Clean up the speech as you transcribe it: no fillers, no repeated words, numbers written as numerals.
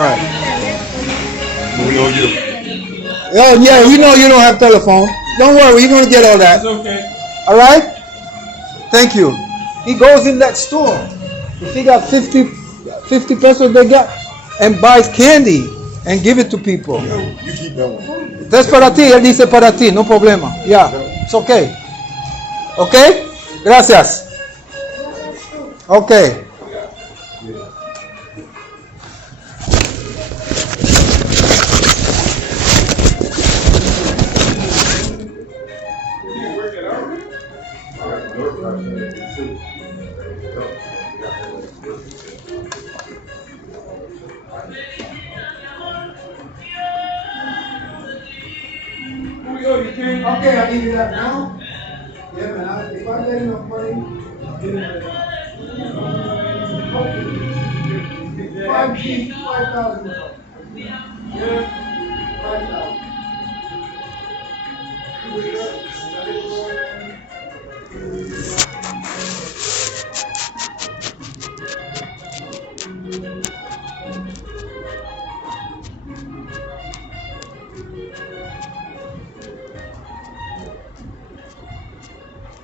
Right. We owe you. Oh yeah, we know you don't have telephone. Don't worry, you're gonna get all that. It's okay. All right. Thank you. He goes in that store. If he got 50 pesos they got, and buys candy and give it to people. Yo, you keep going. Es para ti, él dice para ti, no problema. Yeah, it's okay. Okay? Gracias. Okay. Okay, I give you that now. Yeah, man. If I get enough money, I'll give you that. Okay. 5,000. Yeah, 5,000.